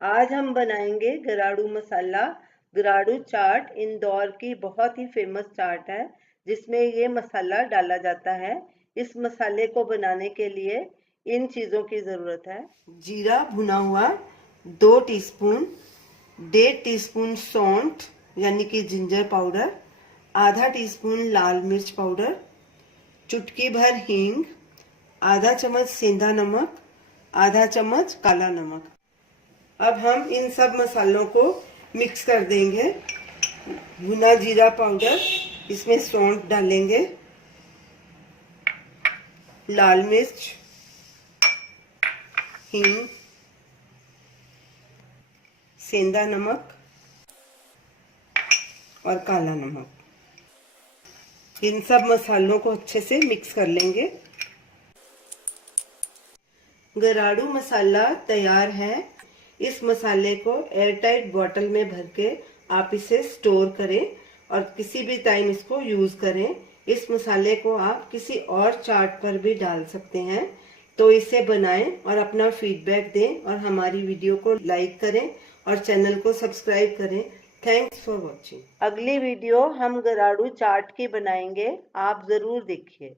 आज हम बनाएंगे गराड़ू मसाला। गराड़ू चाट इंदौर की बहुत ही फेमस चाट है जिसमें ये मसाला डाला जाता है। इस मसाले को बनाने के लिए इन चीज़ों की ज़रूरत है। जीरा भुना हुआ 2 टीस्पून, 1.5 टीस्पून सौंठ यानी कि जिंजर पाउडर, आधा टीस्पून लाल मिर्च पाउडर, चुटकी भर हींग, आधा चम्मच सेंधा नमक, आधा चम्मच काला नमक। अब हम इन सब मसालों को मिक्स कर देंगे। भुना जीरा पाउडर, इसमें सौंठ डालेंगे, लाल मिर्च, हींग, सेंधा नमक और काला नमक। इन सब मसालों को अच्छे से मिक्स कर लेंगे। गराड़ू मसाला तैयार है। इस मसाले को एयरटाइट बॉटल में भर के आप इसे स्टोर करें और किसी भी टाइम इसको यूज करें। इस मसाले को आप किसी और चाट पर भी डाल सकते हैं। तो इसे बनाएं और अपना फीडबैक दें और हमारी वीडियो को लाइक करें और चैनल को सब्सक्राइब करें। Thanks for watching. अगली वीडियो हम गराड़ू चाट की बनाएंगे, आप जरूर देखिए।